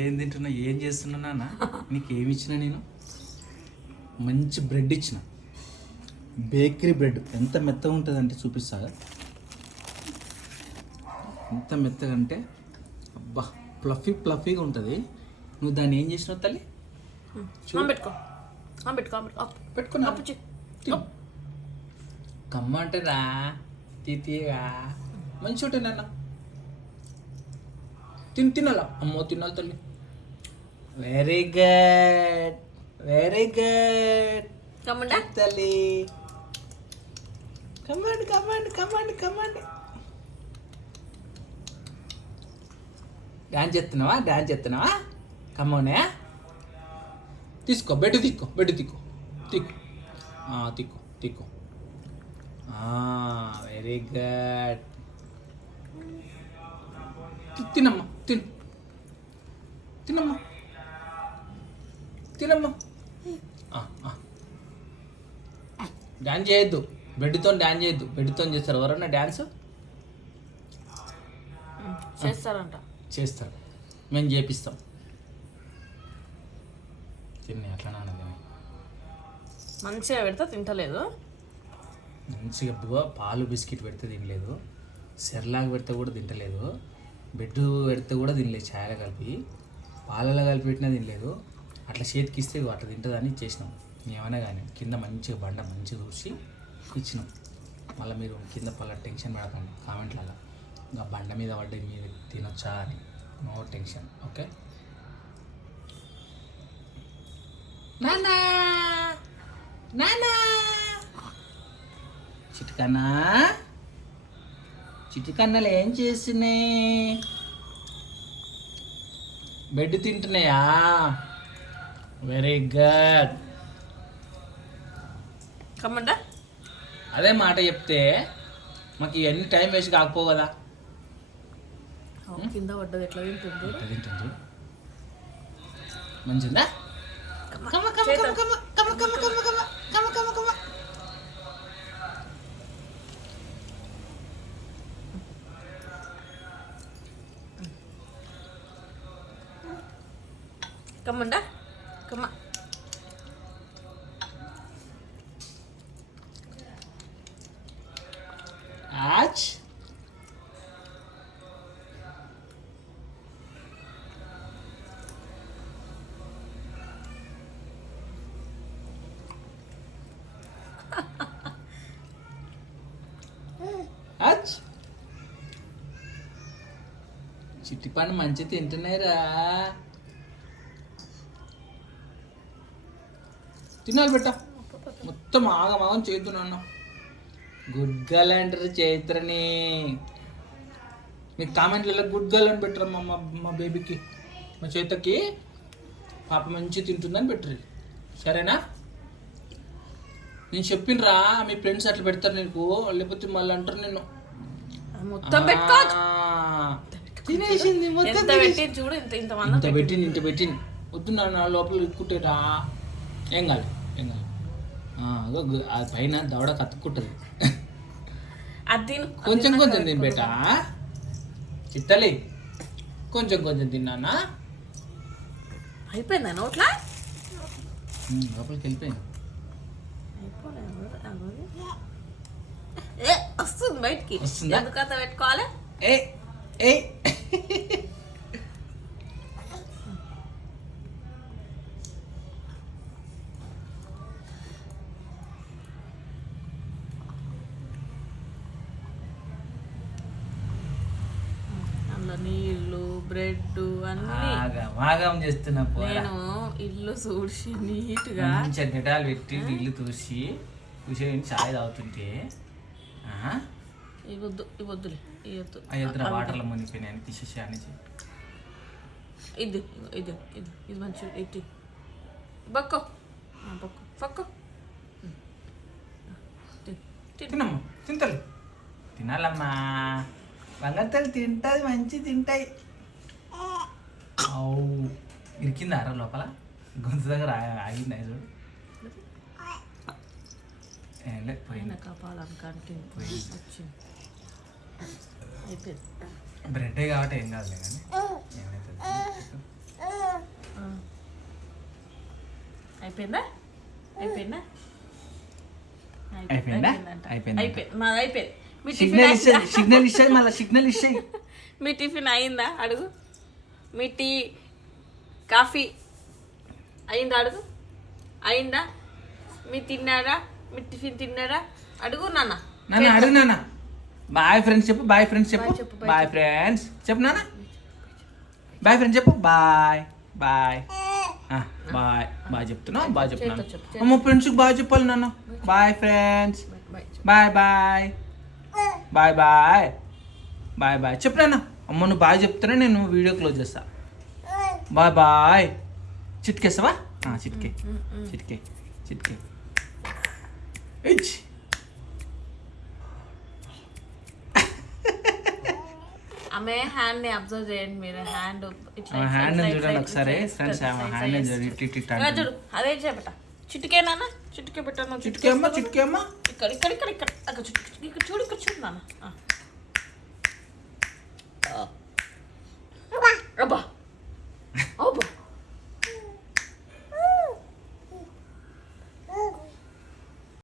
ఏం తింటున్నా, ఏం చేస్తున్నా నాన్న? నీకు ఏమి ఇచ్చిన నేను? మంచి బ్రెడ్ ఇచ్చిన, బేకరీ బ్రెడ్. ఎంత మెత్తగా ఉంటుంది అంటే చూపిస్తా. ఎంత మెత్తగా అంటే అబ్బా, ఫ్లఫీగా ఉంటుంది. నువ్వు దాన్ని ఏం చేసినావు తల్లి? పెట్టుకున్నా. కమ్మ అంటే రా తీయగా మంచి ఉంటాయి నాన్న. తినాలా? అమ్మో తినాలి తల్లి. వెరీ గుడ్ తల్లి. కమాండ్. డాన్స్ చేస్తున్నావా? కమ్మనే తీసుకో, బెడ్ తీసుకో. తీక్కో. Very good. తినమ్మా. డాన్స్ చేయొద్దు, బెడ్తో డాన్స్ చేయొద్దు. బెడ్తో చేస్తారు ఎవరన్నా డాన్స్? చేస్తారు, మేము చేపిస్తాం. తిని అట్లా నాన్నది మంచిగా పెడితే తింటలేదు. మంచిగా పాలు బిస్కెట్ పెడితే తినలేదు, సెర్లాక్ పెడితే కూడా తింటలేదు, బెడ్ పెడితే కూడా తినలేదు, ఛాయలో కలిపి పాలలో కలిపి పెట్టినా తినలేదు. అట్లా చేతికి ఇస్తే అట్లా తింటుందని ఇచ్చేసినాం. ఏమైనా కానీ కింద మంచిగా బండ మంచిగా చూసి ఇచ్చినాం. మళ్ళీ మీరు కింద పళ్ళ టెన్షన్ పడకండి కామెంట్లలో, ఇంకా బండ మీద పడ్డ మీరు తినొచ్చా అని. No tension, okay? నానా చిటికన్నలు ఏం చేస్తున్నాయి? బెడ్ తింటున్నాయా? Very good. కమ్మండా అదే మాట చెప్తే మాకు ఇవన్నీ టైం వేస్ట్ కాకపో కదా. కింద పడ్డది ఎట్లా తింటుంది మంచిదా? కమ్మండా ఆచ్ చిట్టి పండు మంచి తింటున్నాయిరా. తినాలి బెట్ట, మొత్తం ఆగమాగం చేస్తున్నాను. గుడ్ గర్ల్ అంటారు చైత్రని. మీకు కామెంట్లలో గుడ్ గర్ల్ అని పెట్టరు. మా బేబీకి, మా చైతకి పాప మంచి తింటుందని పెట్టరు. సరేనా? నేను చెప్పినరా, మీ ఫ్రెండ్స్ అట్లా పెడతారు నీకు, లేకపోతే మళ్ళీ అంటారు నేను మొత్తం తినేసింది. ఇంత పెట్టింది వద్దు నా లోపల ఇక్కుంటేరా. ఏం కాదు. అది పైన దవడ కత్తుకుంటుంది. కొంచెం తిని బేట చిత్తలి, కొంచెం తిన్నానా? అయిపోయిందా నోట్లా? లోపలికి వెళ్ళిపోయింది. వస్తుంది బయటికి. ఎందుకంత పెట్టుకోవాలి? నీళ్ళు బ్రెడ్ అన్నీ చేస్తున్నా. నేను ఇల్లు తూడ్చి నీట్గా డెటాల్ పెట్టి ఇల్లు తూసి చాయ్ తాగుతుంటే ఇవద్దులే వాటర్లో మునిగిపోయినాయని తీసేసి అని ఇది ఇది ఇది ఇది మంచిగా ఇట్టి బక్కో పక్కో తినమ్మా. తినాలమ్మా. బంగారు తింటుంది, మంచి తింటాయి. ఇరికింది అర లోపల గొంతు దగ్గర ఆగింది. చూడు పోయిన కాపాలనుకంటే బ్రెడ్ కాబట్టి ఏం కాదులే కానీ ఏమవుతుంది. అయిపోయిందా అయిపోయిందా అయిపోయిందా? అయిపోయింది మాది అయిపోయింది. మీ సిగ్నల్ టిఫిన్ ఇచ్చేది, సిగ్నల్ ఇచ్చేది, మళ్ళీ సిగ్నల్ ఇచ్చేయి. మీ టిఫిన్ అయిందా అడుగు. మీ టీ కాఫీ అయిందా అడుగు. అయిందా? మీ తిన్నారా? మీ టిఫిన్ తిన్నారా? అడుగు నాన్న. నాన్న అడుగు నాన్న. బాయ్ ఫ్రెండ్స్ చెప్పు, బాయ్ ఫ్రెండ్స్ చెప్పు, Bye చెప్పు, bye బాయ్ ఫ్రెండ్స్ చెప్పు నాన్న. బాయ్ ఫ్రెండ్స్ చెప్పు, బాయ్ బాయ్ బాయ్ బాయ్ చెప్తున్నా, బాయ్ చెప్తున్నాను. చేత్తో చెప్పు, అమ్మ ఫ్రెండ్స్కి బాయ్ చెప్పాలి నాన్న. Bye friends, bye bye bye bye bye bye bye చెప్పు నాన్న. అమ్మ నువ్వు బాయ్ చెప్తానే నేను వీడియో క్లోజ్ చేస్తా. Bye bye. చిట్కేస్తావా? చిట్కే చిట్కే చిట్కే. ఇచ్. ఆమె హ్యాండ్ ని అబ్జర్వ్ చేయండి మీరు. హ్యాండ్ హ్యాండ్ చూడండి ఒకసారి ఫ్రెండ్స్. హ్యాండ్ చూడు అదే చెప్పట. చిటికే నాన్న చిటికే పెట్టాను. చిట్కే అమ్మ, చిట్కే అమ్మ. ఇక్కడ ఇక్కడ ఇక్కడ ఇక్కడ అక్కడ చూడు ఇక్కడ చూడు నాన్న.